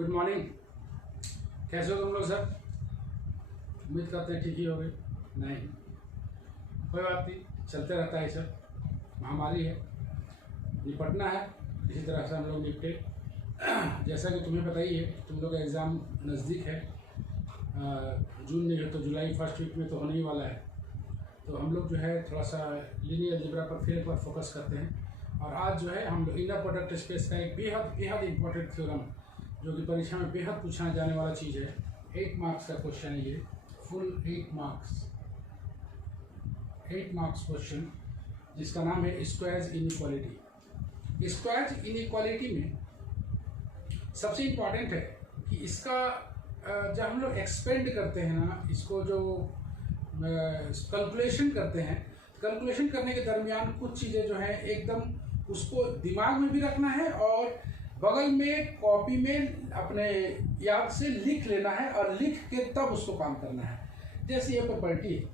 Good morning. कैसे हो तुम लोग सर? उम्मीद करते हैं ठीक ही होगे। नहीं, कोई बात नहीं, चलते रहता है सब। महामारी है, निपटना है। इसी तरह से हम लोग निपटे। जैसा कि तुम्हें पता ही है, तुम लोग का एग्ज़ाम नज़दीक है। जून में है तो जुलाई फर्स्ट वीक में तो होने ही वाला है। तो हम लोग जो है थोड़ा सा लीनियर अलजेब्रा पर फिर एक बार फोकस करते हैं। और आज जो है हम लोग इनर प्रोडक्ट स्पेस का एक बेहद इंपॉर्टेंट थ्योरम, जो कि परीक्षा में बेहद पूछा जाने वाला चीज़ है। 8 मार्क्स का क्वेश्चन है ये, फुल 8 मार्क्स क्वेश्चन, जिसका नाम है स्क्वायर्स इनइक्वालिटी। स्क्वायर्स इनइक्वालिटी में सबसे इम्पॉर्टेंट है कि इसका जब हम लोग एक्सपेंड करते हैं ना, इसको जो कैलकुलेशन करते हैं, कैलकुलेशन करने के दरमियान कुछ चीज़ें जो हैं एकदम उसको दिमाग में भी रखना है और बगल में कॉपी में अपने याद से लिख लेना है और लिख के तब उसको काम करना है। जैसे ये प्रॉपर्टी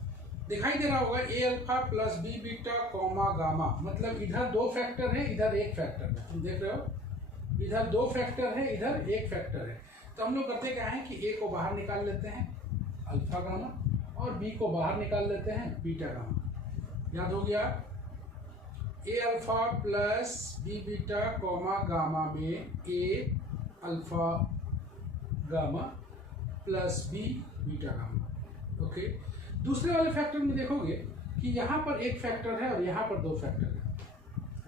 दिखाई दे रहा होगा, A alpha plus B beta comma gamma, मतलब इधर 2 फैक्टर है, इधर 1 फैक्टर है। तुम देख रहे हो, इधर 2 फैक्टर है, इधर 1 फैक्टर है। तो हम लोग करते क्या है कि ए को बाहर निकाल लेते हैं अल्फा गामा, और बी को बाहर निकाल लेते हैं बीटा गामा। याद हो गया, A alpha plus B beta comma gamma में A alpha gamma plus B beta gamma. Okay, दूसरे वाले फैक्टर में देखोगे कि यहाँ पर 1 फैक्टर है और यहाँ पर 2 फैक्टर है।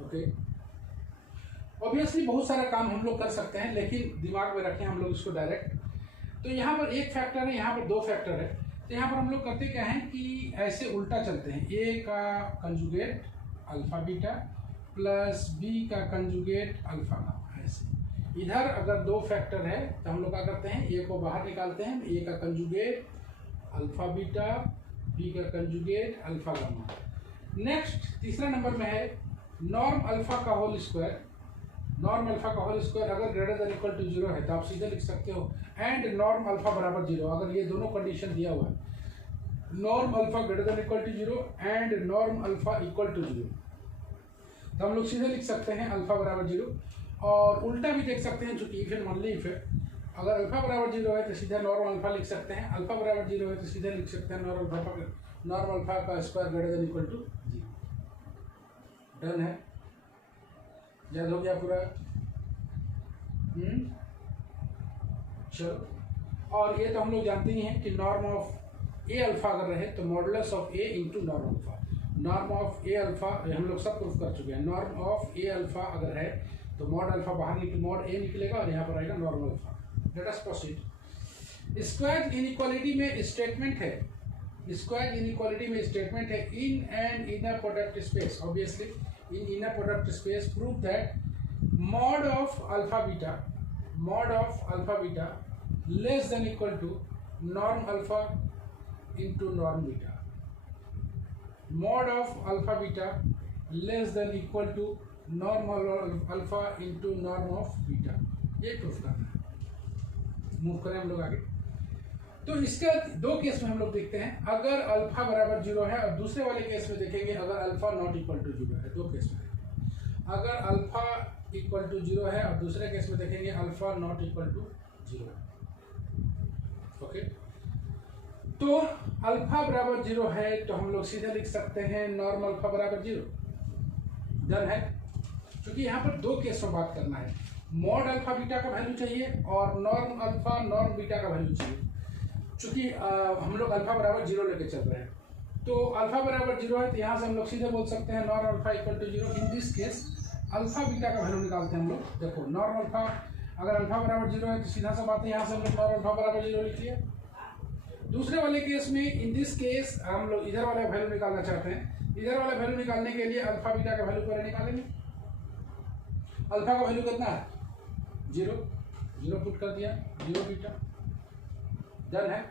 ओके, ऑब्वियसली बहुत सारा काम हम लोग कर सकते हैं, लेकिन दिमाग में रखें हम लोग इसको डायरेक्ट। तो यहाँ पर 1 फैक्टर है, यहाँ पर 2 फैक्टर है। तो यहाँ पर हम लोग करते क्या हैं कि ऐसे उल्टा चलते हैं, ए का conjugate alpha beta plus B का कंजुगेट अल्फा गामा। ऐसे इधर अगर 2 फैक्टर है तो हम लोग क्या करते हैं, ए को बाहर निकालते हैं, ए का कंजुगेट अल्फा बीटा, बी का कंजुगेट अल्फा गामा। नेक्स्ट तीसरा नंबर में है नॉर्म अल्फा का होल स्क्वायर। नॉर्म अल्फा का होल स्क्वायर अगर ग्रेटर देन इक्वल टू 0 है तो आप सीधे लिख सकते हो एंड नॉर्म अल्फा बराबर 0। अगर ये दोनों कंडीशन दिया हुआ है, norm alpha greater than equal to 0 and norm alpha equal to 0, तो हम लोग सीधे लिख सकते हैं अल्फा बराबर 0। और उल्टा भी देख सकते हैं, चूंकि इफ एंड ओनली इफ है। अगर अल्फा बराबर 0 है तो सीधा नॉर्म अल्फा लिख सकते हैं, अल्फा बराबर 0 है तो सीधे लिख सकते हैं नॉर्म अल्फा का square greater than equal to 0। Done है, याद हो गया पूरा? चलो, और ये तो हम लोग जानते ही हैं कि नॉर्म ऑफ ए अल्फा अगर रहे तो modulus of A into norm alpha. Norm of A alpha हम लोग सब प्रूफ कर चुके हैं। नॉर्म ऑफ ए अल्फा अगर है तो मॉड अल्फा बाहर निकले, मॉड ए निकलेगा और यहाँ पर आएगा norm alpha. Let us proceed. Square inequality में स्टेटमेंट है, स्क्वायर इनइक्वालिटी में स्टेटमेंट है in and inner product space. Obviously in inner product space prove that mod of alpha beta less than equal to norm alpha into norm beta। mod of alpha beta less than equal to norm alpha into norm of beta, ये proof करना है। Move करें हम लोग आगे। तो इसका 2 case में हम लोग देखते हैं, अगर अल्फा बराबर 0 है, और दूसरे वाले केस में देखेंगे अगर अल्फा नॉट इक्वल टू 0 है। 2 केस में अगर अल्फा इक्वल टू 0 है और दूसरे केस में देखेंगे अल्फा नॉट इक्वल टू 0 है। ओके, तो अल्फा बराबर 0 है तो हम लोग सीधे लिख सकते हैं नॉर्म अल्फा बराबर 0। डन है, क्योंकि यहाँ पर 2 केस में बात करना है, मॉड अल्फा बीटा का वैल्यू चाहिए और नॉर्म अल्फा नॉर्म बीटा का वैल्यू चाहिए। चूंकि हम लोग अल्फा बराबर 0 लेके चल रहे हैं, तो अल्फा बराबर 0 है तो यहाँ से हम लोग सीधे बोल सकते हैं norm alpha equal to 0। In this case alpha beta का वैल्यू निकालते हैं हम लोग। देखो नॉर्म अल्फा अगर अल्फा बराबर 0 है तो सीधा सा बात है, यहाँ से हम लोग नॉर्म अल्फा बराबर 0 लिख लिया। दूसरे वाले केस में इन दिस केस हम लोग इधर वाला वैल्यू निकालना चाहते हैं। इधर वाला वैल्यू निकालने के लिए अल्फा बीटा का वैल्यू पहले निकालेंगे। अल्फा का वैल्यू कितना है? 0 पुट कर दिया, 0 बीटा। डन है।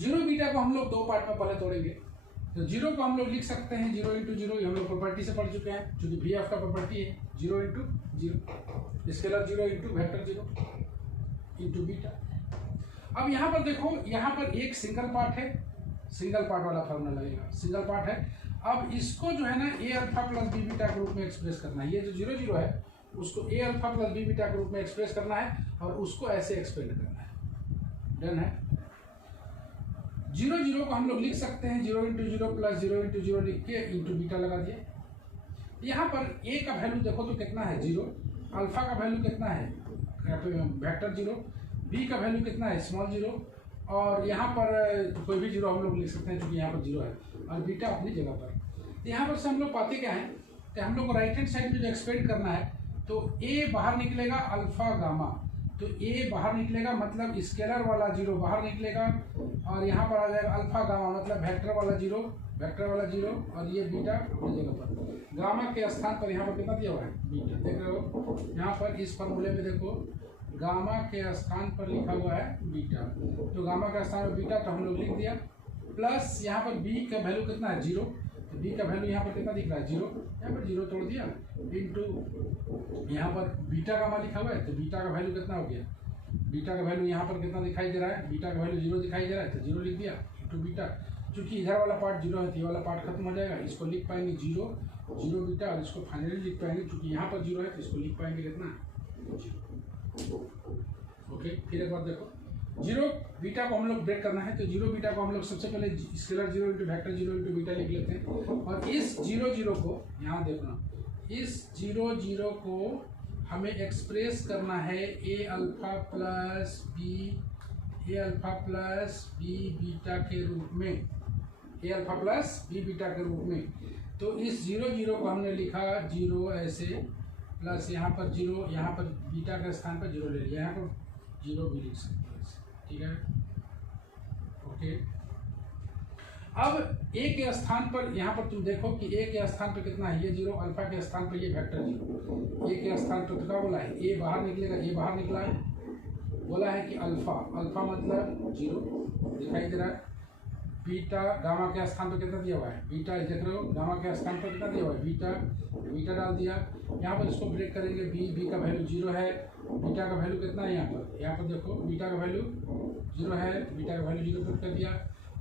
0 बीटा को हम लोग 2 पार्ट में पहले तोड़ेंगे। तो 0 को हम लोग लिख सकते हैं 0 इंटू 0, हम लोग प्रॉपर्टी से पढ़ चुके हैं, क्योंकि वी एफ का प्रॉपर्टी है 0 into 0, scalar 0 into vector 0 into beta. अब यहाँ पर देखो, यहाँ पर एक सिंगल पार्ट है, सिंगल पार्ट वाला फॉर्मूला लगेगा, सिंगल पार्ट है। अब इसको जो है ना ए अल्फा प्लस बी बीटा के रूप में एक्सप्रेस करना है। ये जो 0 0 है उसको ए अल्फा प्लस बी बीटा के रूप में एक्सप्रेस करना है और उसको ऐसे एक्सपेंड करना है। डन है। 0 0 को हम लोग लिख सकते हैं 0 इंटू 0 प्लस 0 इंटू 0 लिख के इंटू बीटा लगा दिए। यहाँ पर ए का वैल्यू देखो तो कितना है 0, अल्फा का वैल्यू कितना है वेक्टर 0, बी का वैल्यू कितना है स्मॉल 0, और यहाँ पर तो कोई भी 0 हम लोग लिख सकते हैं क्योंकि यहाँ पर 0 है और बीटा अपनी जगह पर। यहाँ पर से हम लोग पाते क्या है कि हम लोग को राइट हैंड साइड में जो एक्सपेंड करना है तो ए बाहर निकलेगा अल्फा गामा, तो ए बाहर निकलेगा मतलब स्केलर वाला 0 बाहर निकलेगा और यहाँ पर आ जाएगा अल्फा गामा मतलब वेक्टर वाला 0 और ये बीटा अपनी जगह पर। गामा के स्थान पर यहाँ पर कितना दिया हुआ है बीटा, देख रहे हो यहाँ पर इस फॉर्मूले में देखो गामा के स्थान पर लिखा हुआ है बीटा, तो गामा का स्थान पर बीटा तो हम लोग लिख दिया, प्लस यहाँ पर बी का वैल्यू कितना है 0, तो बी का वैल्यू यहाँ पर कितना दिख रहा है 0, यहाँ पर 0 तोड़ दिया, इंटू यहाँ पर बीटा गामा लिखा हुआ है तो बीटा का वैल्यू कितना हो गया, बीटा का वैल्यू यहाँ पर कितना दिखाई दे रहा है, बीटा का वैल्यू 0 दिखाई दे रहा है तो 0 लिख दिया इंटू बीटा। चूँकि इधर वाला पार्ट 0 है तो ये वाला पार्ट खत्म हो जाएगा, इसको लिख पाएंगे 0 बीटा और इसको फाइनली लिख पाएंगे क्योंकि यहाँ पर 0 है तो इसको लिख पाएंगे कितना 0। ओके, फिर एक बार देखो 0 बीटा को हम लोग ब्रेक करना है तो 0 बीटा को हम लोग सबसे पहले scalar 0 into vector 0 into beta लिख लेते हैं और इस 0 को यहाँ देखना, इस 0 को हमें एक्सप्रेस करना है A alpha plus B beta के रूप में, A alpha plus B beta के रूप में। तो इस 0 को हमने लिखा 0 ऐसे प्लस यहाँ पर 0, यहाँ पर बीटा के स्थान पर 0 ले लिया, यहाँ पर 0 भी लिख सकते हैं, ठीक है। ओके, अब ए के स्थान पर यहाँ पर तुम देखो कि ए के स्थान पर कितना है ये 0, अल्फा के स्थान पर ये वेक्टर 0, ए के स्थान पर क्या बोला है ए बाहर निकलेगा, ये बाहर निकला है, बोला है कि अल्फा मतलब 0 दिखाई दे रहा है, बीटा गामा के स्थान पर कितना दिया हुआ है बीटा, देख रहे हो गामा के स्थान पर कितना दिया हुआ है बीटा डाल दिया। यहाँ पर इसको ब्रेक करेंगे, बी का वैल्यू 0 है, बीटा का वैल्यू कितना है यहाँ पर देखो बीटा का वैल्यू 0 है, बीटा का वैल्यू 0 पुट कर दिया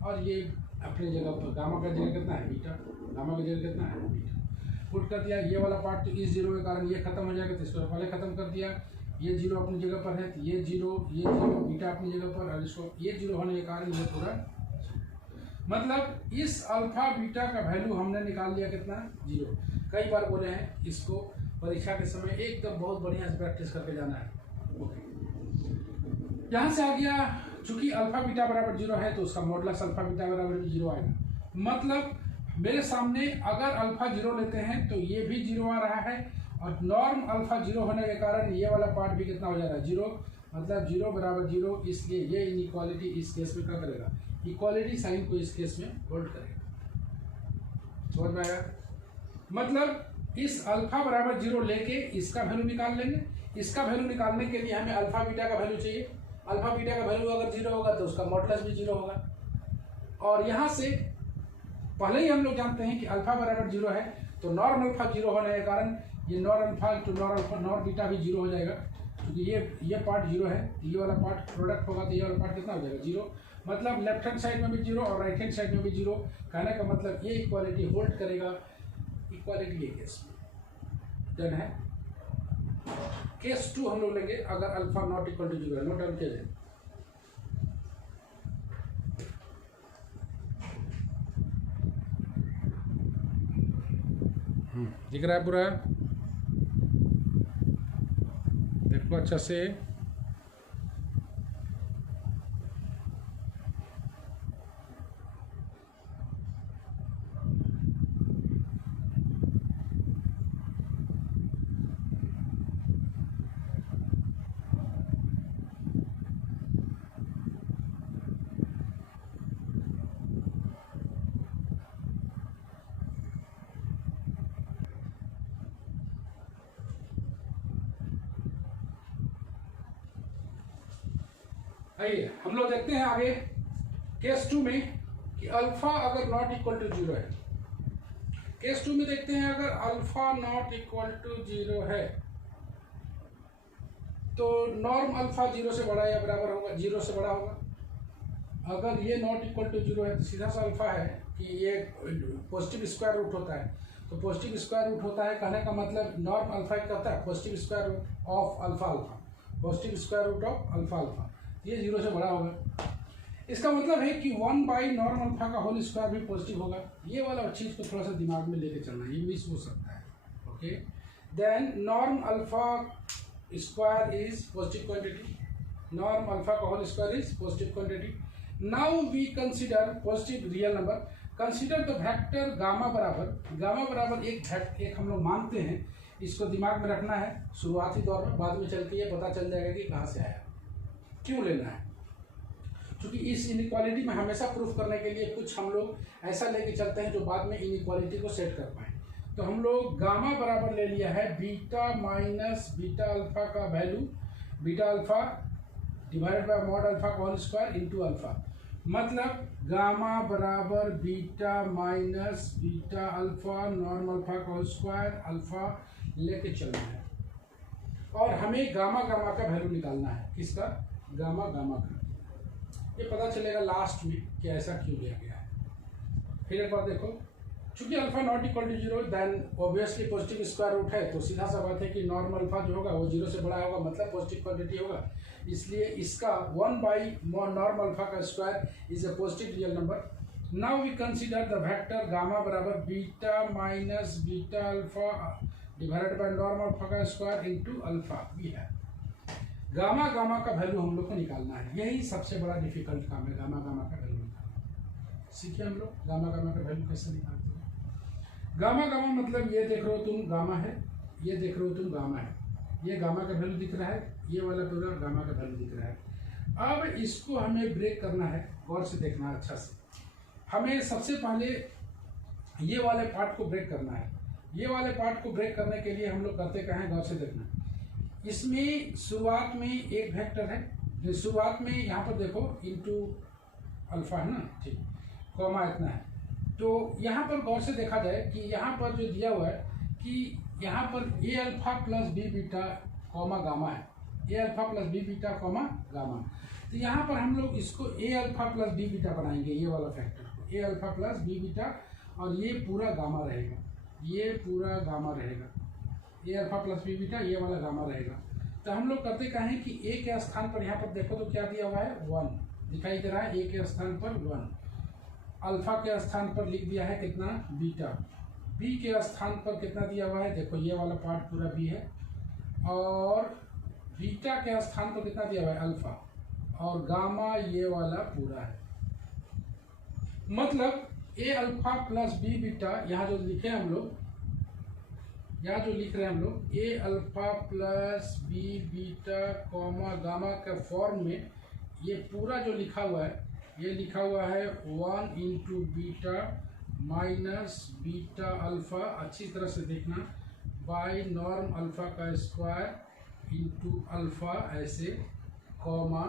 और ये अपनी जगह पर गामा का जगह कितना है बीटा, गामा का जगह कितना है बीटा पुट कर दिया। ये वाला पार्ट तो इस 0 के कारण ये खत्म हो जाएगा तो इसको पहले खत्म कर दिया, ये 0 अपनी जगह पर है तो ये 0 बीटा अपनी जगह पर और इसको ये 0 होने के कारण ये पूरा, मतलब इस अल्फा बीटा का वैल्यू हमने निकाल लिया कितना 0। कई बार बोले हैं इसको परीक्षा के समय एकदम बहुत बढ़िया से प्रैक्टिस करके जाना है। ओके, यहाँ से आ गया चूंकि अल्फा बीटा बराबर 0 है तो उसका मॉडुलस अल्फा बीटा बराबर भी 0 आएगा, मतलब मेरे सामने अगर अल्फा 0 लेते हैं तो ये भी 0 आ रहा है और नॉर्म अल्फा 0 होने के कारण ये वाला पार्ट भी कितना हो जा रहा है 0, मतलब 0 बराबर 0, इसलिए ये इनइक्वालिटी इस केस में क्या करेगा इक्वालिटी साइन को इस केस में होल्ड करेगा। समझ में आया, मतलब इस अल्फा बराबर 0 लेके इसका वैल्यू निकाल लेंगे, इसका वैल्यू निकालने के लिए हमें अल्फा बीटा का वैल्यू चाहिए, अल्फा बीटा का वैल्यू अगर 0 होगा तो उसका मॉडुलस भी 0 होगा और यहाँ से पहले ही हम लोग जानते हैं कि अल्फा बराबर 0 है तो नॉर्म अल्फा 0 होने के कारण ये nor alpha two nor beta भी 0 हो जाएगा क्योंकि ये पार्ट 0 है, ये वाला पार्ट प्रोडक्ट होगा तो ये वाला पार्ट कितना हो जाएगा 0, मतलब लेफ्ट हैंड साइड में भी 0 और राइट हैंड साइड में भी 0। कहने का मतलब ये इक्वालिटी होल्ड करेगा, इक्वालिटी ये केस में डन है। केस 2 हम लोग लेंगे अगर अल्फा नॉट इक्वल टू 0 है, नोट डाउन किया जाए। दिख रहा है पूरा, देखो अच्छा से, आइए हम लोग देखते हैं आगे केस 2 में कि अल्फा अगर नॉट इक्वल टू 0 है। केस 2 में देखते हैं अगर अल्फा नॉट इक्वल टू 0 है तो नॉर्म अल्फा 0 से बड़ा या बराबर होगा, 0 से बड़ा होगा। अगर ये नॉट इक्वल टू 0 है तो सीधा सा अल्फा है कि ये पॉजिटिव स्क्वायर रूट होता है तो पॉजिटिव स्क्वायर रूट होता है, कहने का मतलब नॉर्म अल्फा क्या होता है, positive square root of alpha alpha, positive square root of alpha alpha, ये 0 से बड़ा होगा। इसका मतलब है कि 1 बाई नॉर्म अल्फा का होल स्क्वायर भी पॉजिटिव होगा। ये वाला चीज़ को थोड़ा सा दिमाग में लेके चलना है, ये मिस हो सकता है। Okay, then norm alpha square is positive quantity, norm alpha का whole square is positive quantity. Now we consider positive real number, consider the vector gamma बराबर एक हम लोग मानते हैं, इसको दिमाग में रखना है शुरुआती दौर में, बाद में चल के ये पता चल जाएगा कि कहाँ से आया, क्यों लेना है। क्योंकि इस इनइक्वालिटी में हमेशा प्रूफ करने के लिए कुछ हम लोग ऐसा लेके चलते हैं जो बाद में इनइक्वालिटी को सेट कर पाए। तो हम लोग गामा बराबर ले लिया है बीटा माइनस बीटा अल्फा का value, beta alpha divided bye mod alpha का होल स्क्वायर इंटू अल्फा, मतलब गामा बराबर beta minus beta alpha norm alpha का होल स्क्वायर अल्फा लेके चलना है। और हमें गामा का वैल्यू निकालना है, किसका, गामा का। ये पता चलेगा लास्ट में कि ऐसा क्यों लिया गया है। फिर एक बार देखो, चूंकि alpha not equal to 0 then obviously positive square root है, तो सीधा सा बात है कि नॉर्म अल्फा जो होगा वो 0 से बड़ा होगा, मतलब पॉजिटिव क्वांटिटी होगा। इसलिए इसका 1 बाई नॉर्म अल्फा का square is a positive real number. Now we consider the vector gamma बराबर beta minus beta alpha divided by norm alpha का स्क्वायर इंटू अल्फा। वी है गामा का वैल्यू हम लोग को निकालना है, यही सबसे बड़ा डिफिकल्ट काम है, गामा का वैल्यू निकालना। सीखिए हम लोग गामा का वैल्यू कैसे निकालते हैं। गामा मतलब ये देख रहे हो तुम गामा है, ये देख रहे हो तुम गामा है, ये गामा का वैल्यू दिख रहा है, ये वाला पूरा गामा का वैल्यू दिख रहा है। अब इसको हमें ब्रेक करना है, गौर से देखना अच्छा से। हमें सबसे पहले ये वाले पार्ट को ब्रेक करना है। ये वाले पार्ट को ब्रेक करने के लिए हम लोग करते क्या है, गौर से देखना। इसमें शुरुआत में एक वेक्टर है, शुरुआत में यहाँ पर देखो इंटू अल्फा है ना, ठीक, कॉमा इतना है। तो यहाँ पर गौर से देखा जाए कि यहाँ पर जो दिया हुआ है कि यहाँ पर A alpha plus B beta comma gamma है, A alpha plus B beta comma gamma. तो यहाँ पर हम लोग इसको A alpha plus B beta बनाएंगे, ये वाला फैक्टर को A alpha plus B beta, और ये पूरा गामा रहेगा, ये पूरा गामा रहेगा, A alpha plus B beta, ये वाला गामा रहेगा। तो हम लोग करते क्या है कि ए के स्थान पर यहाँ पर देखो तो क्या दिया हुआ है, 1 दिखाई दे रहा है, ए के स्थान पर 1, अल्फा के स्थान पर लिख दिया है कितना, बीटा, बी के स्थान पर कितना दिया हुआ है, देखो ये वाला पार्ट पूरा बी है, और बीटा के स्थान पर कितना दिया हुआ है, अल्फा, और गामा ये वाला पूरा है। मतलब ए अल्फा प्लस बी बीटा, यहाँ जो लिखे हम लोग, यहाँ जो लिख रहे हैं हम लोग, A alpha plus B beta comma gamma के फॉर्म में ये पूरा जो लिखा हुआ है, ये लिखा हुआ है 1 into beta minus beta alpha, अच्छी तरह से देखना, बाई नॉर्म अल्फा का स्क्वायर इंटू अल्फा, ऐसे कॉमा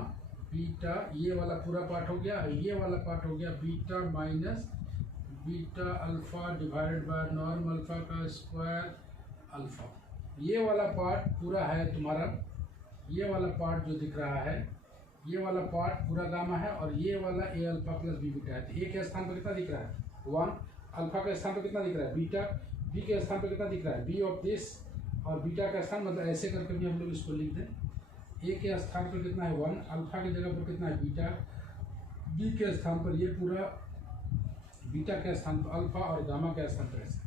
बीटा, ये वाला पूरा पार्ट हो गया, ये वाला पार्ट हो गया beta minus beta alpha divided by norm alpha का स्क्वायर अल्फा। ये वाला पार्ट पूरा है तुम्हारा, ये वाला पार्ट जो दिख रहा है, ये वाला पार्ट पूरा गामा है, और ये वाला ए अल्फा प्लस बी बीटा है। तो ए के स्थान पर कितना दिख रहा है, 1, अल्फा के स्थान पर कितना दिख रहा है, बीटा, बी के स्थान पर कितना दिख रहा है, बी ऑफ दिस, और बीटा का स्थान मतलब ऐसे करके भी हम लोग इसको लिख दें, ए के स्थान पर कितना है 1, अल्फा की जगह पर कितना है बीटा, बी के स्थान पर ये पूरा, बीटा के स्थान पर अल्फा, और गामा के स्थान पर ऐसा।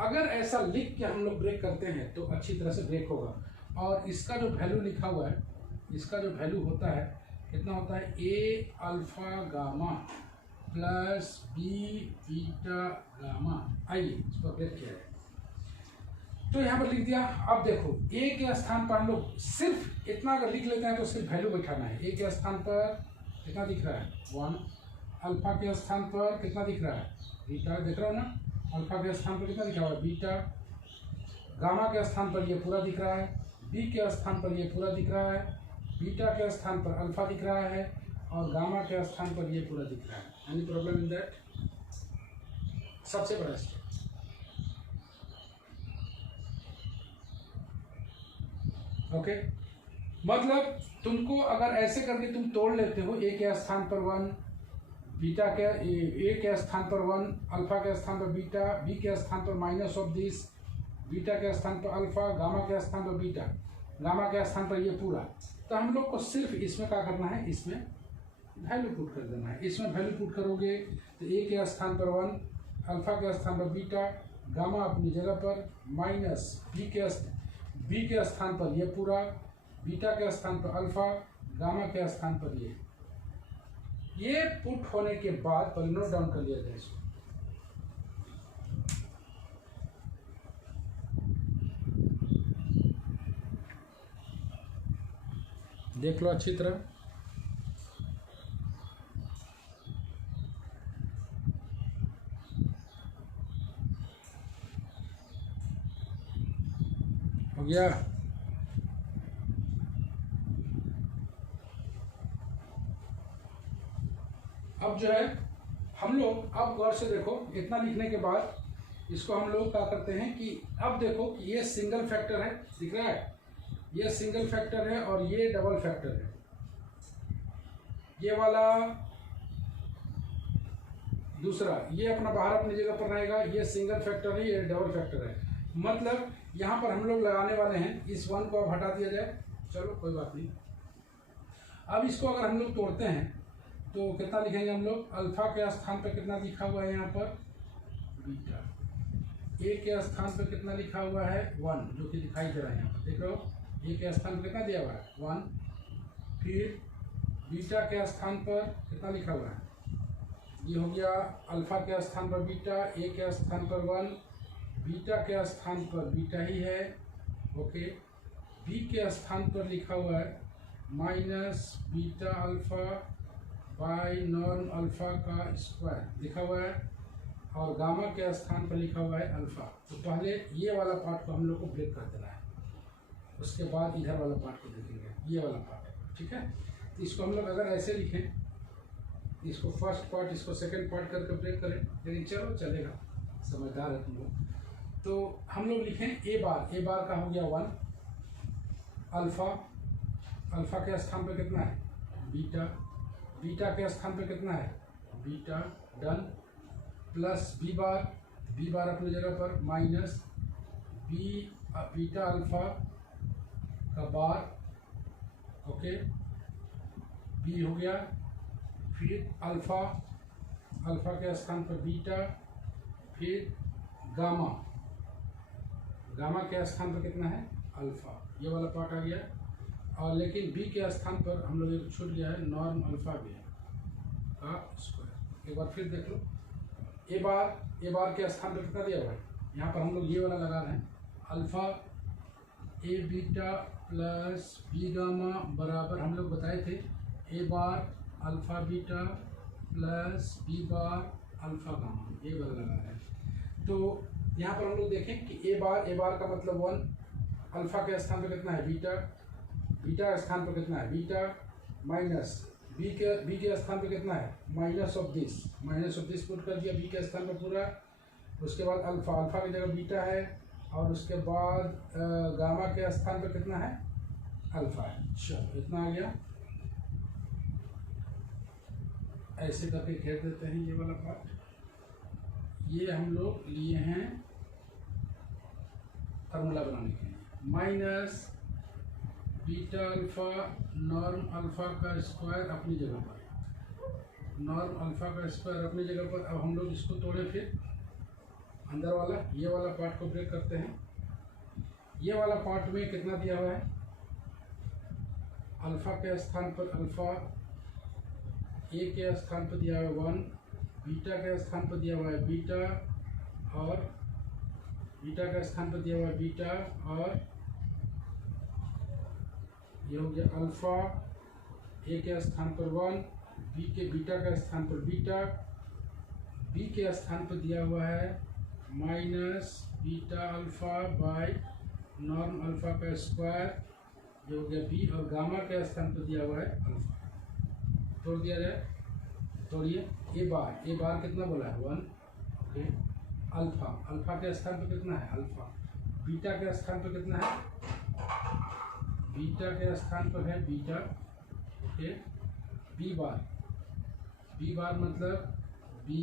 अगर ऐसा लिख के हम लोग ब्रेक करते हैं तो अच्छी तरह से ब्रेक होगा। और इसका जो वैल्यू लिखा हुआ है, इसका जो वैल्यू होता है कितना होता है, A alpha gamma plus B beta gamma. आइए इस पर ब्रेक किया जाए, तो यहाँ पर लिख दिया। अब देखो ए के स्थान पर हम लोग सिर्फ इतना अगर लिख लेते हैं तो सिर्फ वैल्यू बैठाना है। ए के स्थान पर कितना दिख रहा है, 1, अल्फा के स्थान पर कितना दिख रहा है, बीटा, देख रहे हो ना, अल्फा के स्थान पर कितना दिखा हुआ है, बीटा, गामा के स्थान पर ये पूरा दिख रहा है, बी के स्थान पर ये पूरा दिख रहा है, बीटा के स्थान पर अल्फा दिख रहा है, और गामा के स्थान पर ये पूरा दिख रहा है। Any problem in that? सबसे बड़ा स्टेप। ओके, मतलब तुमको अगर ऐसे करके तुम तोड़ लेते हो, ए के स्थान पर 1, बीटा के ए के स्थान पर 1, अल्फा के स्थान पर बीटा, बी के स्थान पर माइनस ऑफ दिस, बीटा के स्थान पर अल्फा, गामा के स्थान पर बीटा, गामा के स्थान पर ये पूरा। तो हम लोग को सिर्फ इसमें क्या करना है, इसमें वैल्यू पुट कर देना है। इसमें वैल्यू पुट करोगे तो ए के स्थान पर 1, अल्फा के स्थान पर बीटा, गामा अपनी जगह पर, माइनस बी के स्थान पर ये पूरा, बीटा के स्थान पर अल्फा, गामा के स्थान पर ये पुट होने के बाद पर नोट डाउन कर लिया जाए इसको। देख लो अच्छी तरह। हो गया। अब जो है हम लोग, अब गौर से देखो, इतना लिखने के बाद इसको हम लोग क्या करते हैं कि अब देखो कि ये सिंगल फैक्टर है, दिख रहा है, ये सिंगल फैक्टर है और ये डबल फैक्टर है। ये वाला दूसरा, ये अपना बाहर अपनी जगह पर रहेगा, ये सिंगल फैक्टर है, ये डबल फैक्टर है। मतलब यहाँ पर हम लोग लगाने वाले हैं, इस 1 को अब हटा दिया जाए, चलो कोई बात नहीं। अब इसको अगर हम लोग तोड़ते हैं तो कितना लिखेंगे हम लोग, अल्फा के स्थान पर कितना लिखा हुआ है यहाँ पर, बीटा, ए के स्थान पर कितना लिखा हुआ है, 1, जो कि दिखाई दे रहा है यहाँ पर, देख रहे हो, ए के स्थान पर कितना दिया हुआ है, 1। फिर बीटा के स्थान पर कितना लिखा हुआ है, ये हो गया अल्फा के स्थान पर बीटा, ए के स्थान पर 1, बीटा के स्थान पर बीटा ही है, ओके। बी के स्थान पर लिखा हुआ है minus beta alpha by norm alpha का स्क्वायर लिखा हुआ है, और गामा के स्थान पर लिखा हुआ है अल्फा। तो पहले ये वाला पार्ट को हम लोग को ब्रेक कर देना है, उसके बाद इधर वाला पार्ट को देखेंगे, ये वाला पार्ट, ठीक है। तो इसको हम लोग अगर ऐसे लिखें, इसको फर्स्ट पार्ट, इसको सेकंड पार्ट करके ब्रेक करें, लेकिन चलो चलेगा, समझदार है तुम लोग। तो हम लोग लिखें ए बार का हो गया 1, अल्फा के स्थान पर कितना है, बीटा के स्थान पे कितना है, beta, done, plus B bar अपनी जगह पर, माइनस बीटा अल्फा का बार, ओके, बी हो गया। फिर अल्फा के स्थान पर बीटा, फिर गामा के स्थान पर कितना है, अल्फा, ये वाला पार्ट आ गया। और लेकिन बी के स्थान पर हम लोग एक छूट गया है, नॉर्म अल्फा बी का स्क्वायर। एक बार फिर देख लो, ए बार के स्थान पर कितना दिया हुआ है, यहाँ पर हम लोग ये वाला लगा रहे हैं, alpha A beta plus B gamma बराबर, हम लोग बताए थे, A bar alpha beta plus B bar alpha gamma, ये वाला लगा रहे हैं। तो यहाँ पर हम लोग देखें कि ए बार का मतलब 1, अल्फा के स्थान पर कितना है, बीटा के स्थान पर कितना है, बीटा, माइनस बी के स्थान पर कितना है, माइनस ऑफ दिस पुट कर दिया बी के स्थान पर पूरा। उसके बाद अल्फा की जगह बीटा है, और उसके बाद गामा के स्थान पर कितना है, अल्फा है। चलो इतना आ गया, ऐसे करके घेर देते हैं ये वाला पार्ट। ये हम लोग लिए हैं फार्मूला बनाने के लिए, minus beta alpha norm alpha का स्क्वायर अपनी जगह पर, नॉर्म अल्फा का स्क्वायर अपनी जगह पर। अब हम लोग इसको तोड़े, फिर अंदर वाला ये वाला पार्ट को ब्रेक करते हैं। ये वाला पार्ट में कितना दिया हुआ है, अल्फा के स्थान पर अल्फा, ए के स्थान पर दिया हुआ है 1, बीटा के स्थान पर दिया हुआ है बीटा, और बीटा का स्थान पर दिया हुआ है बीटा, और ये हो गया अल्फा, ए के स्थान पर 1, बीटा के स्थान पर बीटा, बी के स्थान पर दिया हुआ है minus beta alpha by norm alpha का स्क्वायर, ये हो गया बी, और गामा के स्थान पर दिया हुआ है अल्फा। तोड़ दिया जाए, तोड़िए। ए बार कितना बोला है, 1, ओके। अल्फा के स्थान पर कितना है, अल्फा, बीटा के स्थान पर कितना है, बीटा के स्थान पर है beta, okay. B B bar मतलब बी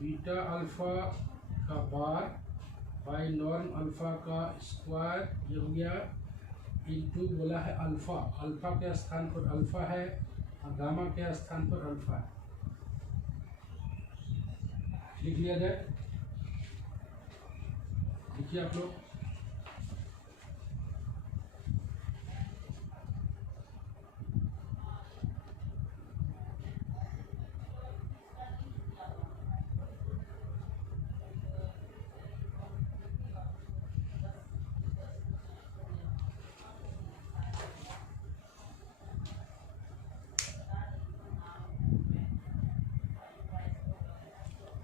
बीटा अल्फा का बार बाई नॉर्म अल्फा का स्क्वायर, ये हो गया, इंटू बोला है अल्फा, अल्फा के स्थान पर अल्फा है और गामा के स्थान पर अल्फा है, लिख लिया जाए। लिखिए आप लोग।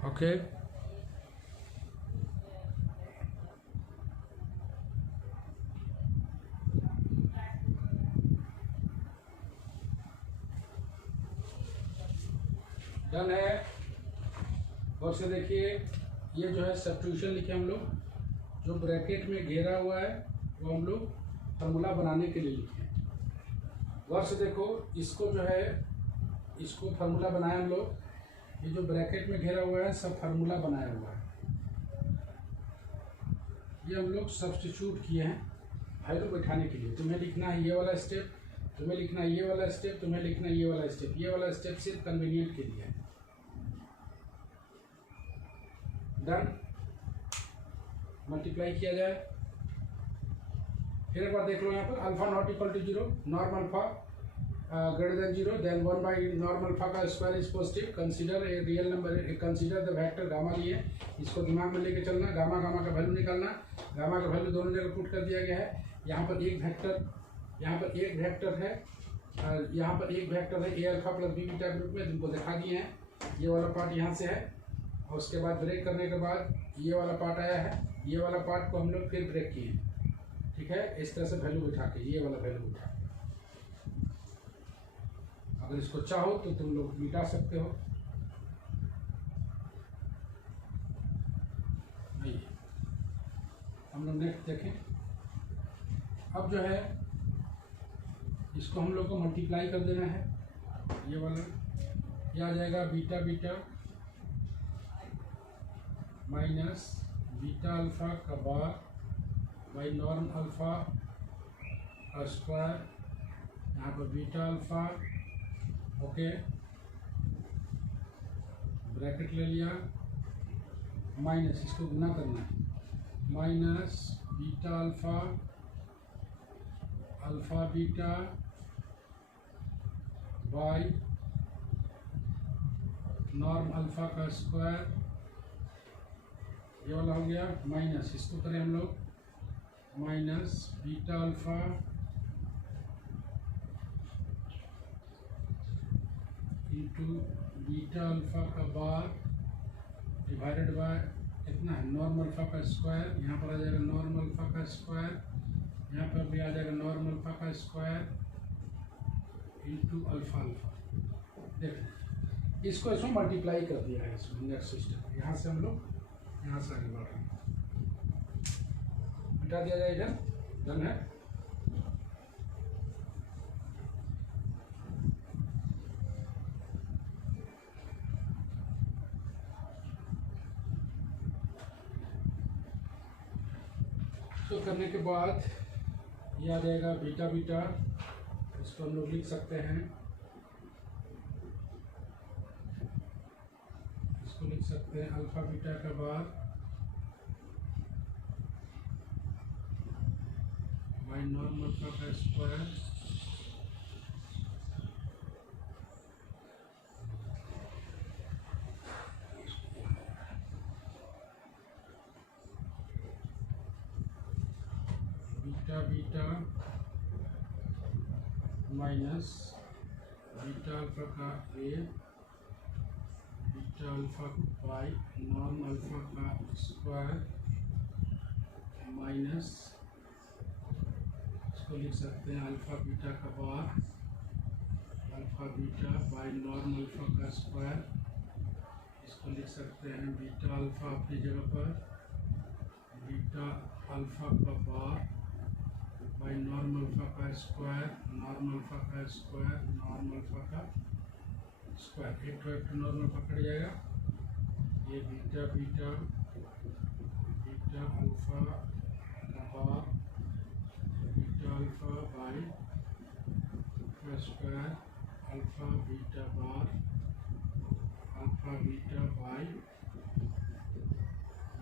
ओके, डन है। और से देखिए ये जो है सब्स्टिट्यूशन लिखे हम लोग, जो ब्रैकेट में घेरा हुआ है वो हम लोग फार्मूला बनाने के लिए लिखे। गौर से देखो, इसको जो है, इसको फार्मूला बनाया हम लोग, ये जो ब्रैकेट में घेरा हुआ है सब फार्मूला बनाया हुआ है, ये हम लोग सब्स्टिट्यूट किए हैं वैल्यू बैठाने के लिए। तुम्हें लिखना है ये वाला स्टेप, तुम्हें लिखना है ये वाला स्टेप, तुम्हें लिखना है ये वाला स्टेप। ये वाला स्टेप सिर्फ कन्वीनियंट के लिए है। डन, मल्टीप्लाई किया जाए। फिर एक बार देख लो यहाँ पर, alpha not equal to 0, norm alpha greater than 0, then 1 by norm alpha का square is positive, consider a real number, consider the vector gamma लिए, इसको दिमाग में लेके चलना, गामा गामा का वैल्यू निकालना, गामा का वैल्यू दोनों जगह पुट कर दिया गया है। यहाँ पर एक वेक्टर, यहाँ पर एक वेक्टर है, यहाँ पर एक वेक्टर है A alpha plus B beta के रूप में, जिनको दिखा दिए हैं। ये वाला पार्ट यहाँ से है और उसके बाद ब्रेक करने के बाद ये वाला पार्ट आया है, ये वाला पार्ट को हम लोग फिर ब्रेक किए, ठीक है, इस तरह से वैल्यू बिठा के, ये वाला वैल्यू बिठा के। अगर इसको चाहो तो तुम लोग मिटा सकते हो, नहीं। हम लोग नेक्स्ट देखें। अब जो है इसको हम लोग को मल्टीप्लाई कर देना है, ये वाला, ये आ जाएगा beta beta minus beta alpha का बार बाई नॉर्म अल्फा का स्क्वायर, यहाँ पर बीटा अल्फा, ओके, ब्रैकेट ले लिया, माइनस, इसको गुना करना है, minus beta alpha alpha beta by norm alpha का स्क्वायर, ये वाला हो गया, माइनस, इसको करें हम लोग, minus beta alpha into beta alpha का बार डिवाइडेड बाय कितना है, नॉर्म अल्फा का स्क्वायर, यहाँ पर आ जाएगा नॉर्म अल्फा का स्क्वायर, यहाँ पर भी आ जाएगा नॉर्म अल्फा का स्क्वायर इंटू अल्फा अल्फा। देखो इसको इसमें मल्टीप्लाई कर दिया है, इसमें नेक्स्ट सिस्टम, यहाँ से हम लोग यहाँ से आगे बढ़ रहे हैं, मिटा दिया जाएगा। डन है। तो करने के बाद ये आ जाएगा बीटा बीटा, इसको हम लोग लिख सकते हैं, इसको लिख सकते हैं अल्फा बीटा का बाद बाई नॉर्म अल्फा का square beta beta minus beta alpha का a beta alpha by norm alpha का स्क्वायर माइनस, इसको लिख सकते हैं अल्फा बीटा का bar alpha beta by norm alpha का स्क्वायर, इसको लिख सकते हैं बीटा अल्फा अपनी जगह पर, बीटा अल्फा का बार बाई नॉर्म अल्फा का स्क्वायर, नॉर्म अल्फा का स्क्वायर, नॉर्म अल्फा का स्क्वायर, एक तो नॉर्मल पकड़ जाएगा, ये बीटा बीटा बीटा अल्फा का बार बीटा अल्फा बाई का square alpha beta bar alpha beta by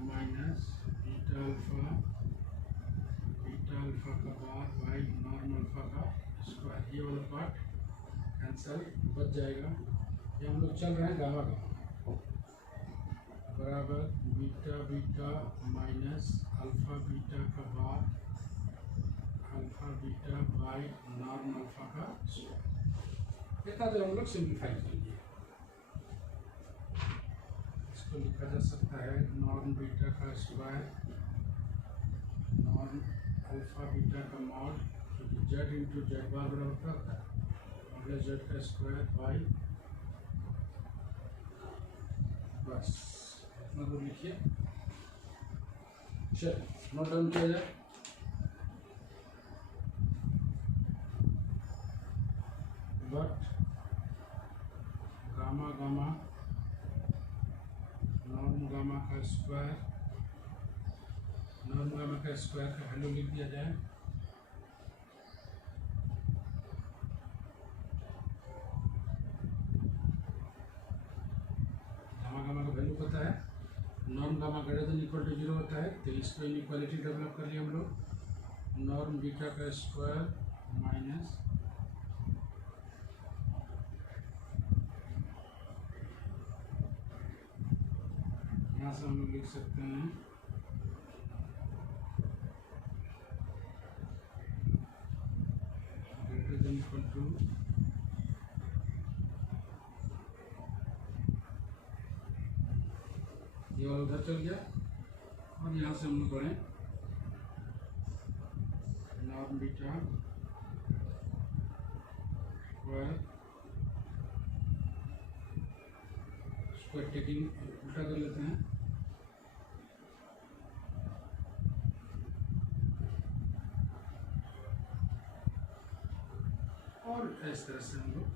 minus beta alpha का बार बाई नॉर्मल अल्फा का स्क्वायर। ये वाला पार्ट कैंसल बच जाएगा। ये हम लोग चल रहे हैं गामा गामा बराबर beta beta minus alpha beta का bar alpha beta by normal alpha का स्क्वायर। इतना जो हम लोग सिंप्लीफाई करेंगे, इसको लिखा जा सकता है नॉर्म बीटा का स्क्वायर नॉर्म अल्फा बीटा का मॉड, क्योंकि जेड इंटू जेड बार बराबर होता है प्लस जेड का स्क्वायर बाई, बस इतना तो लिखिए। चलिए नोट डाउन किया जाए। But gamma gamma norm gamma का स्क्वायर नॉर्म गामा का स्क्वायर का वैल्यू लिख दिया जाए। गामा गामा का वैल्यू पता है, norm gamma greater than equal to 0 होता है, तो इसको इनइक्वालिटी डेवलप कर लिया हम लोग। नॉर्म बीटा का स्क्वायर माइनस यहाँ से हम लोग लिख सकते हैं ग्रेटर देन इक्वल टू ये वाला उधर चल गया, और यहाँ से हम लोग बढ़े नॉर्म बीटा स्क्वायर टेकिंग उल्टा कर लेते हैं, और इस तरह से हम लोग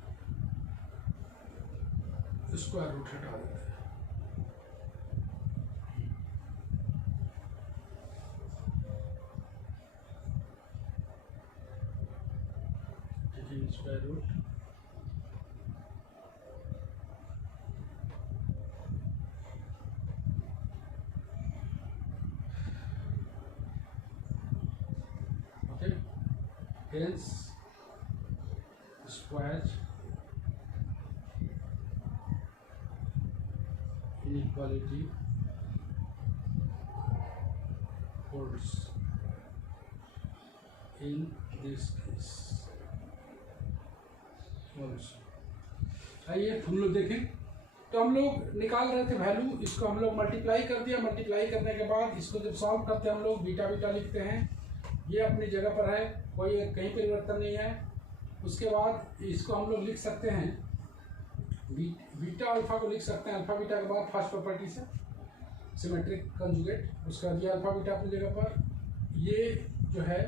स्क्वायर रूट हटा देते हैं। Square root okay, hence square inequality holds in this case also। आइए हम लोग देखें, तो हम लोग निकाल रहे थे वैल्यू, इसको हम लोग मल्टीप्लाई कर दिया। मल्टीप्लाई करने के बाद इसको जब सॉल्व करते हैं हम लोग बीटा बीटा लिखते हैं, ये अपनी जगह पर है, कोई कहीं परिवर्तन नहीं है। उसके बाद इसको हम लोग लिख सकते हैं बीटा अल्फा को लिख सकते हैं अल्फा बीटा के बाद फर्स्ट प्रॉपर्टी से सिमेट्रिक कंजुगेट, उसका दिया अल्फा बीटा अपनी जगह पर, ये जो है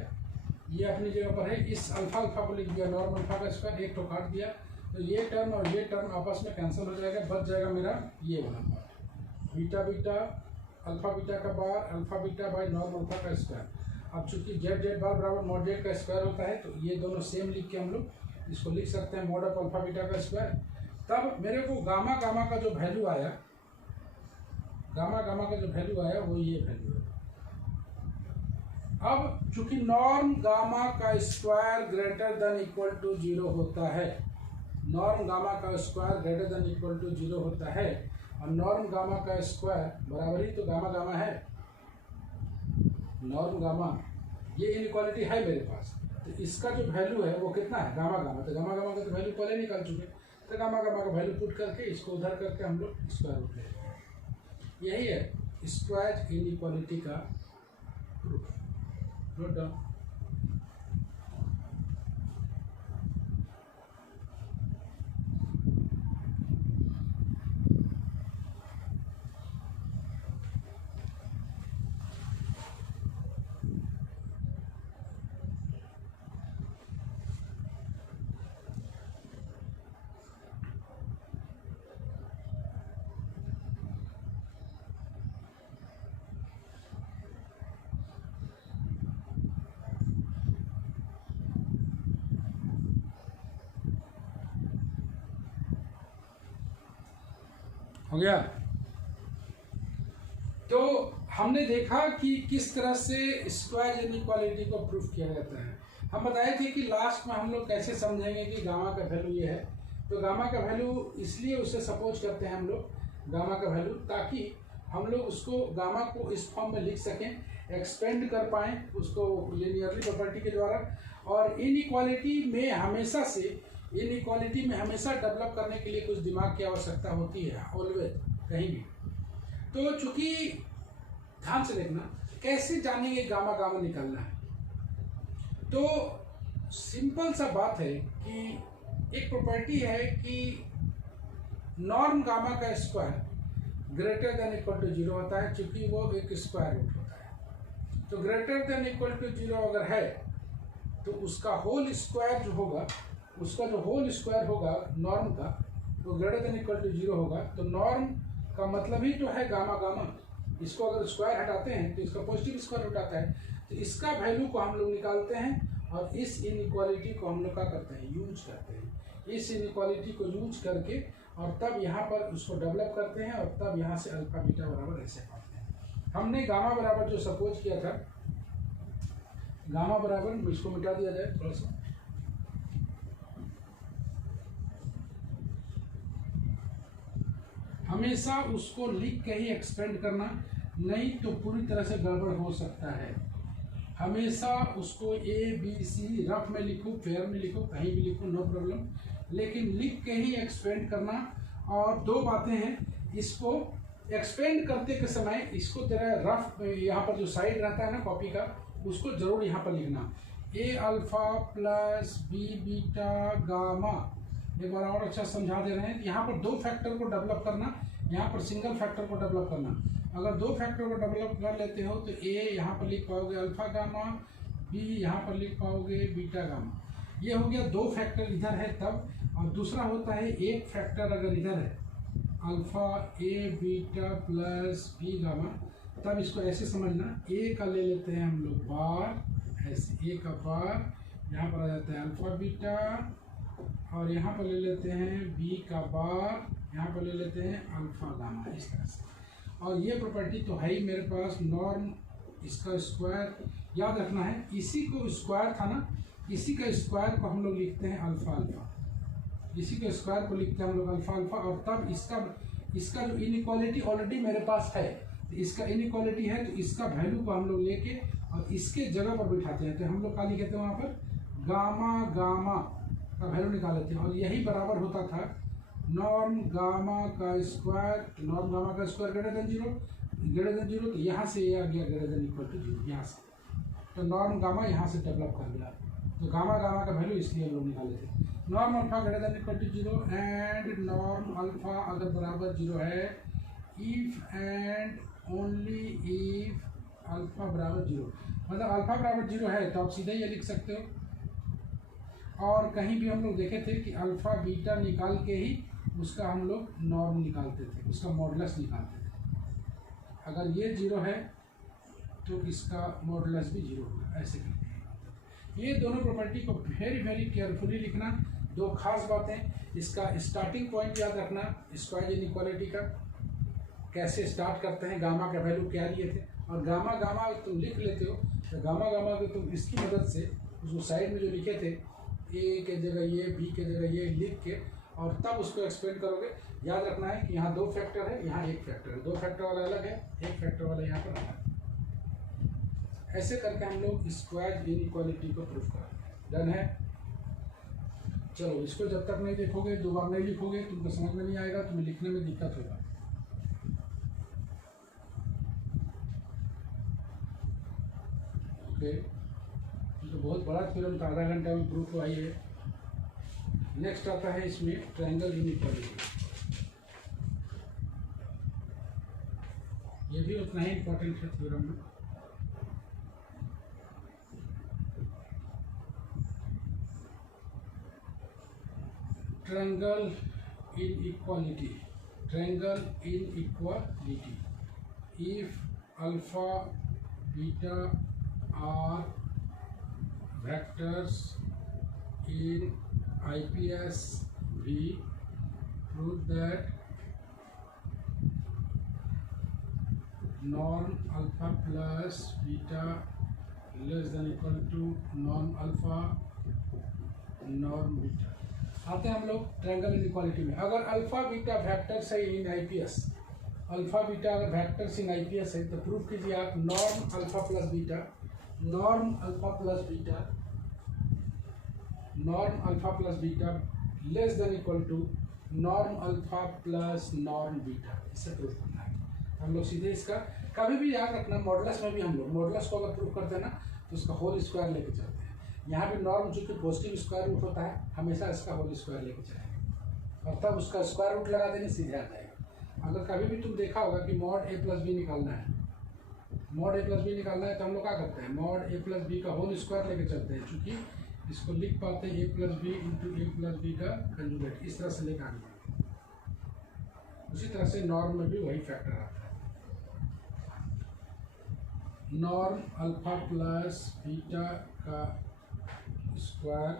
ये अपनी जगह पर है। इस अल्फा अल्फा को लिख दिया नॉर्म अल्फा का स्क्वायर, एक तो काट दिया, तो ये टर्म और ये टर्म आपस में कैंसिल हो जाएगा, बच जाएगा मेरा ये वाला part beta beta alpha beta का bar alpha beta by norm alpha का स्क्वायर। अब चूंकि जेड जेड बार बराबर मॉड जेड का स्क्वायर होता है, तो ये दोनों सेम लिख के हम लोग इसको लिख सकते हैं मॉड ऑफ अल्फा बीटा का स्क्वायर। तब मेरे को गामा गामा का जो वैल्यू आया, गामा गामा का जो वैल्यू आया वो ये वैल्यू है। अब चूंकि नॉर्म गामा का square greater than equal to 0 होता है, नॉर्म गामा का square greater than equal to 0 होता है, और नॉर्म गामा का स्क्वायर बराबर ही तो गामा गामा है, नॉर्म गामा, ये इनइक्वालिटी है मेरे पास, तो इसका जो वैल्यू है वो कितना है गामा गामा, तो गामा गामा का तो वैल्यू पहले निकाल चुके, तो गामा गामा का वैल्यू पुट करके इसको उधर करके हम लोग स्क्वायर रूट ले लेंगे। यही है स्क्वायर इनइक्वालिटी का प्रूफ। Note down. हो गया। तो हमने देखा कि किस तरह से स्क्वायर इनइक्वालिटी को प्रूफ किया जाता है। हम बताए थे कि लास्ट में हम लोग कैसे समझेंगे कि गामा का वैल्यू ये है। तो गामा का वैल्यू इसलिए उसे सपोज करते हैं हम लोग गामा का वैल्यू, ताकि हम लोग उसको गामा को इस फॉर्म में लिख सकें, एक्सपेंड कर पाएँ उसको लीनियरली प्रॉपर्टी के द्वारा। और इनइक्वालिटी में हमेशा डेवलप करने के लिए कुछ दिमाग की आवश्यकता होती है, ऑलवेज, कहीं भी। तो चूंकि ध्यान से देखना, कैसे जानेंगे गामा गामा निकालना है। तो सिंपल सा बात है कि एक प्रॉपर्टी है कि नॉर्म गामा का square greater than equal to 0 होता है, चूंकि वो एक स्क्वायर रूट होता है। तो ग्रेटर देन इक्वल टू 0 अगर है तो उसका होल स्क्वायर जो होगा, उसका जो होल स्क्वायर होगा नॉर्म का, वो ग्रेटर देन इक्वल टू 0 होगा। तो नॉर्म का मतलब ही तो है गामा गामा। इसको अगर स्क्वायर हटाते हैं तो इसका पॉजिटिव स्क्वायर रूट आता है। तो इसका वैल्यू को हम लोग निकालते हैं और इस इनइक्वालिटी को हम लोग क्या करते हैं, यूज करते हैं। इस इनइक्वालिटी को यूज करके और तब यहाँ पर उसको डेवलप करते हैं और तब यहाँ से अल्फा बीटा बराबर ऐसे पाते हैं। हमने गामा बराबर जो सपोज किया था, गामा बराबर, इसको मिटा दिया जाए थोड़ा सा, हमेशा उसको लिख के ही एक्सपेंड करना, नहीं तो पूरी तरह से गड़बड़ हो सकता है। हमेशा उसको ABC रफ में लिखो, फेयर में लिखो, कहीं भी लिखो, नो प्रॉब्लम, लेकिन लिख के ही एक्सपेंड करना। और दो बातें हैं, इसको एक्सपेंड करते के समय इसको तेरा रफ यहाँ पर जो साइड रहता है ना कॉपी का, उसको जरूर यहाँ पर लिखना, A alpha plus B beta gamma. एक बार और अच्छा समझा दे रहे हैं, यहाँ पर दो फैक्टर को डेवलप करना, यहाँ पर सिंगल फैक्टर को डेवलप करना। अगर दो फैक्टर को डेवलप कर लेते हो तो A यहाँ पर लिख पाओगे अल्फा गामा, B यहाँ पर लिख पाओगे बीटा गामा। ये हो गया दो फैक्टर इधर है तब। और दूसरा होता है एक फैक्टर अगर इधर है, alpha A beta plus B gamma, तब इसको ऐसे समझना, A का ले लेते हैं हम लोग बार, ऐसे A का बार, यहाँ पर आ जाता है अल्फा बीटा, और यहाँ पर ले लेते हैं B का बार, यहाँ पर ले लेते हैं अल्फा गामा, इस तरह से। और ये प्रॉपर्टी तो है ही मेरे पास, नॉर्म इसका स्क्वायर याद रखना है, इसी को स्क्वायर था ना, इसी का स्क्वायर को हम लोग लिखते हैं अल्फा अल्फा, इसी के स्क्वायर को लिखते हैं हम लोग अल्फा अल्फा। और तब इसका जो इनइक्वालिटी ऑलरेडी मेरे पास है, तो इसका इनइक्वालिटी है, तो इसका वैल्यू को हम लोग लेके और इसके जगह पर बिठाते हैं। तो हम लोग क्या लिखते हैं वहाँ पर, गामा गामा का वैल्यू निकाल लेते हैं। और यही बराबर होता था नॉर्म गामा का स्क्वायर, नॉर्म गामा का स्क्वायर ग्रेटर देन जीरो, तो यहाँ से ये आ गया ग्रेटर देन इक्वल टू 0, यहाँ से। तो नॉर्म गामा यहाँ से डेवलप कर दिया, तो गामा गामा का वैल्यू इसलिए हम लोग निकाले थे। Norm alpha greater than equal to 0 and norm alpha अगर बराबर 0 है, if and only if alpha बराबर 0, मतलब अल्फा बराबर 0 है तो आप सीधे ये लिख सकते हो। और कहीं भी हम लोग देखे थे कि अल्फा बीटा निकाल के ही उसका हम लोग नॉर्म निकालते थे, उसका मॉडुलस निकालते थे। अगर ये 0 है तो इसका मॉडुलस भी 0 होगा, ऐसे करके। ये दोनों प्रॉपर्टी को वेरी वेरी केयरफुली लिखना। दो खास बातें, इसका स्टार्टिंग पॉइंट याद रखना, स्क्वायर इनइक्वालिटी का कैसे स्टार्ट करते हैं, गामा का वैल्यू क्या लिए थे, और गामा गामा तुम लिख लेते हो तो गामा गामा को तुम इसकी मदद से उसको साइड में जो लिखे थे, ए के जगह ये, बी के जगह ये लिख के और तब उसको एक्सपेंड करोगे। याद रखना है कि यहाँ दो फैक्टर है, यहाँ एक फैक्टर है, दो फैक्टर वाला अलग है, एक फैक्टर वाला यहाँ पर अलग है। ऐसे करके हम लोग स्क्वायर इनइक्वालिटी को प्रूफ करेंगे। डन है। चलो, इसको जब तक नहीं देखोगे, दो बार नहीं लिखोगे, तुमको समझ में नहीं आएगा, तुम्हें लिखने में दिक्कत होगा। ओके, तो बहुत बड़ा थ्योरम था, आधा घंटा में प्रूफ हुआ ही है। नेक्स्ट आता है इसमें ट्रायंगल इनइक्वालिटी। ये भी उतना ही इंपॉर्टेंट है थ्योरम में। Triangle inequality, triangle inequality, if alpha beta are vectors in IPS, we prove that norm alpha plus beta less than equal to norm alpha norm beta. आते हैं हम लोग ट्रायंगल इनइक्वालिटी में। अगर अल्फा बीटा वेक्टर्स है in IPS, alpha beta अगर vectors in IPS है तो प्रूफ कीजिए आप norm alpha plus beta, norm alpha plus beta, norm alpha plus beta less than equal to norm alpha plus norm beta. इससे proof करना है। हम लोग सीधे इसका कभी भी याद रखना, मॉडुलस में भी हम लोग मॉडुलस को अगर प्रूफ करते हैं ना तो उसका होल स्क्वायर लेके चलते हैं। यहाँ भी नॉर्म चूंकि पॉजिटिव स्क्वायर रूट होता है, हमेशा इसका होल स्क्वायर लेके चलेंगे और तब उसका स्क्वायर रूट लगा देंगे, सीधे आ जाएगा। अगर कभी भी तुम देखा होगा कि मॉड ए प्लस बी निकालना है, मॉड ए प्लस बी निकालना है तो हम लोग क्या करते हैं, मॉड ए प्लस बी का होल स्क्वायर लेके चलते हैं। चूंकि इसको लिख पाते हैं ए प्लस बी इंटू ए प्लस बी का कंजुगेट, इस तरह से लेकर आगे बढ़ते हैं। उसी तरह से नॉर्म में भी वही फैक्टर आता है। नॉर्म अल्फा प्लस बीटा का स्क्वायर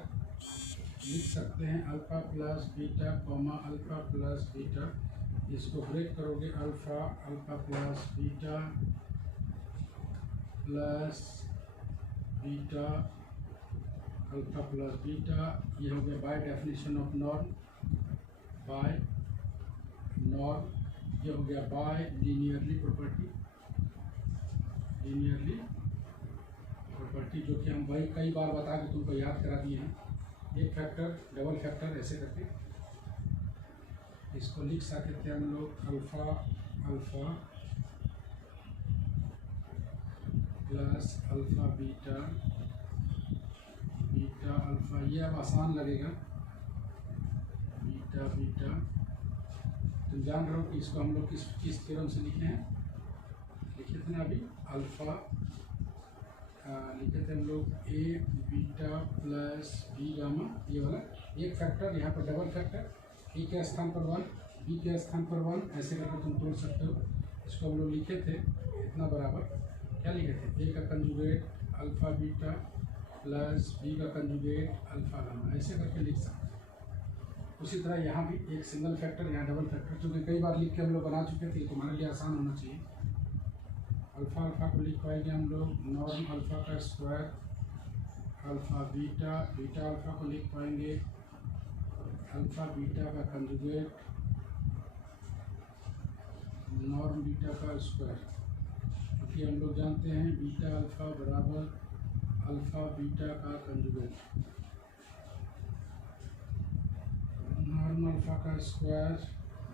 लिख सकते हैं, alpha plus beta comma alpha plus beta. इसको ब्रेक करोगे alpha alpha plus beta plus beta alpha plus beta. ये हो गया by definition of norm, by norm. ये हो गया by linearly property, linearly property जो कि हम भाई कई बार बता के तुमको याद करा दिए हैं। एक फैक्टर डबल फैक्टर ऐसे करके इसको लिख सकते हैं हम लोग, alpha alpha plus alpha beta beta alpha. ये अब आसान लगेगा, बीटा बीटा। तुम जान रहे हो कि इसको हम लोग किस थ्योरम से लिखे हैं, लिखे थे ना अभी, अल्फा लिखे थे हम लोग ए बीटा प्लस बी गामा। ये वाला एक फैक्टर, यहाँ पर डबल फैक्टर, ए के स्थान पर 1 बी के स्थान पर 1, ऐसे करके तुम तोड़ सकते हो। इसको हम लोग लिखे थे इतना बराबर, क्या लिखे थे, ए का conjugate alpha beta plus B का कंजुगेट अल्फा गामा, ऐसे करके लिख सकते हैं। उसी तरह यहाँ भी एक सिंगल फैक्टर, यहाँ डबल फैक्टर, क्योंकि कई बार लिख के हम लोग बना चुके थे, तुम्हारे लिए आसान होना चाहिए। अल्फा अल्फा को लिख पाएंगे हम लोग नॉर्म अल्फा का square alpha beta, beta alpha को लिख पाएंगे अल्फा बीटा का कंजुगेट नॉर्म बीटा का स्क्वायर। क्योंकि हम लोग जानते हैं बीटा अल्फा बराबर अल्फा बीटा का कंजुगेट, नॉर्म अल्फा का स्क्वायर।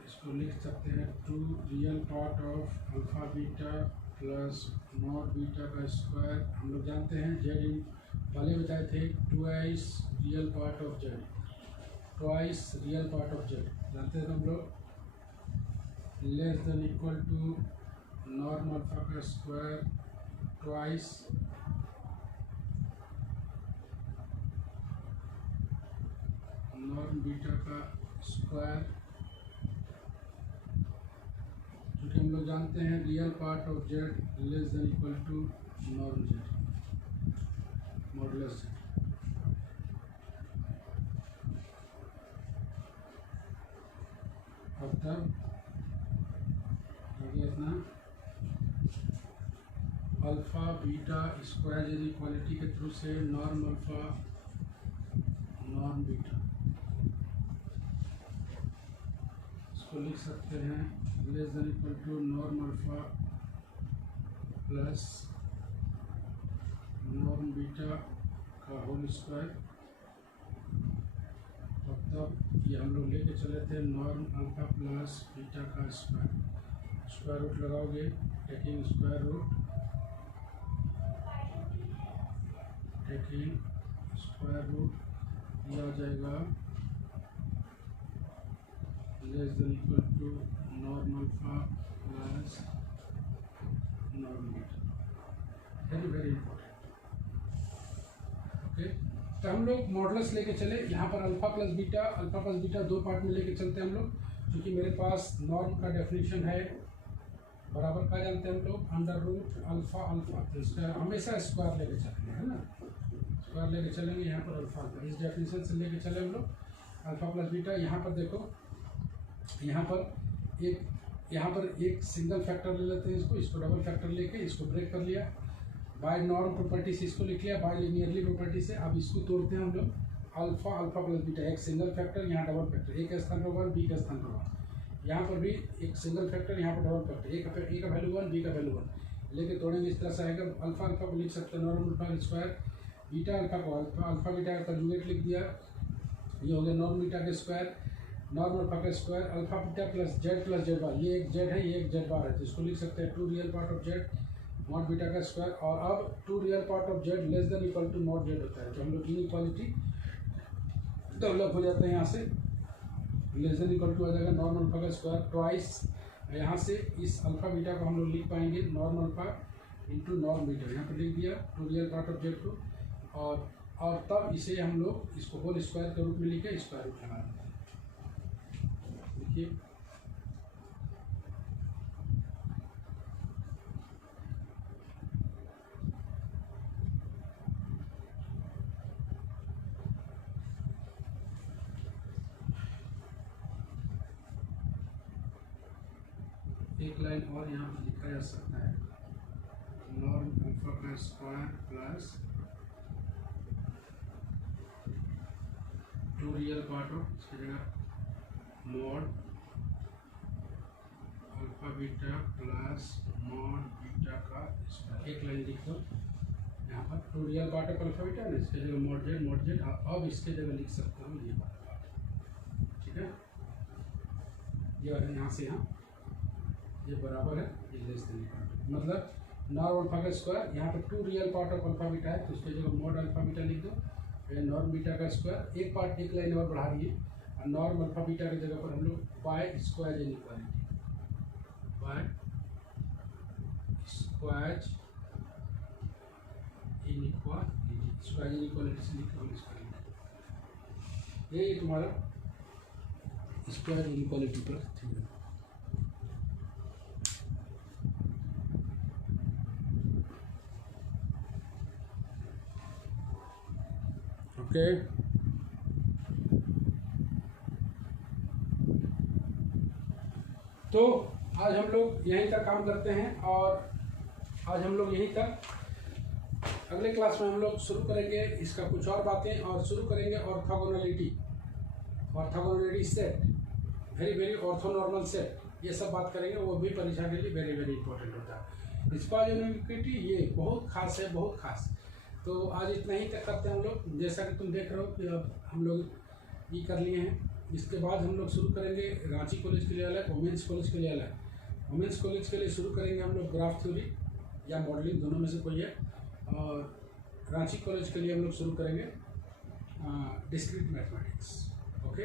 इसको लिख सकते हैं 2 real part of alpha beta plus not beta का स्क्वायर। हम लोग जानते हैं जेड पहले बताए थे twice real part of Z, twice real part of Z जानते थे हम लोग, less than equal to norm alpha का स्क्वायर ट्वाइस नॉर्म बीटा का स्क्वायर। क्योंकि हम लोग जानते हैं real part of Z less than equal to norm Z modulus Z. अब तब आगे अपना अल्फा बीटा स्क्वायर इक्वालिटी के थ्रू से नॉर्म अल्फा नॉर्म बीटा इसको लिख सकते हैं less than equal to norm alpha plus norm beta का होल स्क्वायर। तब ये हम लोग लेके चले थे नॉर्म अल्फा प्लस बीटा का स्क्वायर, स्क्वायर रूट लगाओगे, taking square root, taking square root दिया जाएगा less than equal to norm alpha plus norm beta. Very very important. Okay, तो हम लोग मॉडुलस लेके चले, यहाँ पर अल्फा प्लस बीटा दो पार्ट में लेके चलते हैं हम लोग। क्योंकि मेरे पास नॉर्म का डेफिनेशन है बराबर का जानते हैं हम लोग अंडर रूट अल्फा अल्फा, तो इसका हमेशा स्क्वायर लेके चलेंगे, है ना, स्क्वायर लेके चलेंगे। यहाँ पर अल्फा अल्फा इस डेफिनेशन से लेके चले हम लोग अल्फा प्लस बीटा। यहाँ पर देखो, यहाँ पर एक यहाँ पर एक सिंगल फैक्टर ले लेते हैं, इसको डबल फैक्टर लेके इसको ब्रेक कर लिया, बाय नॉर्म प्रॉपर्टी से इसको लिख लिया, बाय लिनियरली प्रॉपर्टी से। अब इसको तोड़ते हैं हम लोग, अल्फा अल्फा प्लस बीटा, एक सिंगल फैक्टर यहाँ डबल फैक्टर, ए के स्थान पर 1 बी के स्थान पर 1, यहाँ पर भी एक सिंगल फैक्टर यहाँ पर डबल फैक्टर, ए का वैल्यू 1 बी का वैल्यू 1 लेके तोड़ेंगे। इस तरह से आएगा, अल्फा अल्फा को लिख सकते हैं normal alpha square, beta alpha को अल्फा बीटा का कंजुगेट लिख दिया, ये हो गया नॉर्मल बीटा का स्क्वायर, नॉर्मल अल्फा का square, alpha beta plus z bar, ये एक जेड है ये एक जेड बार है, तो इसको लिख सकते हैं 2 real part of Z not beta का स्क्वायर। और अब 2 real part of Z less than equal to not Z होता है, तो हम लोग इनइक्वालिटी डेवलप हो जाते हैं यहाँ से, लेस देन इक्वल टू आ जाएगा नॉर्मल अल्फा का स्क्वायर ट्वाइस, यहाँ से इस अल्फा बीटा को हम लोग लिख पाएंगे normal alpha into norm beta, यहाँ पर लिख दिया 2 रियल पार्ट ऑफ जेड को, और तब इसे हम लोग इसको होल स्क्वायर के रूप में लिखे स्क्वायर रूट लगा देते हैं। देखिए एक लाइन और यहाँ पर लिखा जा सकता है, नॉर्म अल्फा का square plus 2 real part of, इसकी जगह mod alpha beta plus mod beta का स्क्वायर, एक लाइन लिख दो यहाँ पर 2 real part of alpha beta, इसके जगह मॉड जेड, अब इसके जगह लिख सकता हूँ ये वाला, ठीक है, ये वाला यहाँ से यहाँ ये बराबर है, ये लेस देन इक्वल, मतलब नॉर्म अल्फा का स्क्वायर, यहाँ पर 2 real part of alpha beta है, तो उसके जगह मॉड अल्फा बीटा लिख दो, नॉर्म बीटा का स्क्वायर, एक पार्ट एक लाइन और बढ़ा दिए, और नॉर्म अल्फा बीटा की जगह पर हम लोग bye square inequality, bye square inequality से लिखा होल स्क्वायर, ये तुम्हारा स्क्वायर इनइक्वालिटी पर थ्योरम। ओके, तो आज हम लोग यहीं तक काम करते हैं, और आज हम लोग यहीं तक, अगले क्लास में हम लोग शुरू करेंगे इसका कुछ और बातें, और शुरू करेंगे orthogonality set, very orthonormal set, ये सब बात करेंगे, वो भी परीक्षा के लिए वेरी इंपॉर्टेंट होता है। स्पाइरोनॉर्मलिटी ये बहुत खास है, बहुत खास। तो आज इतना ही तक करते हैं हम लोग, जैसा कि तुम देख रहे हो कि अब हम लोग ये कर लिए हैं। इसके बाद हम लोग शुरू करेंगे रांची कॉलेज के लिए अलग, वुमेंस कॉलेज के लिए अलग। वुमेंस कॉलेज के लिए शुरू करेंगे हम लोग ग्राफ थ्योरी या मॉडलिंग, दोनों में से कोई है, और रांची कॉलेज के लिए हम लोग शुरू करेंगे डिस्क्रीट मैथमेटिक्स। ओके,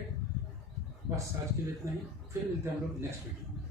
बस आज के लिए इतना ही, फिर मिलते हैं हम लोग नेक्स्ट वीडियो में।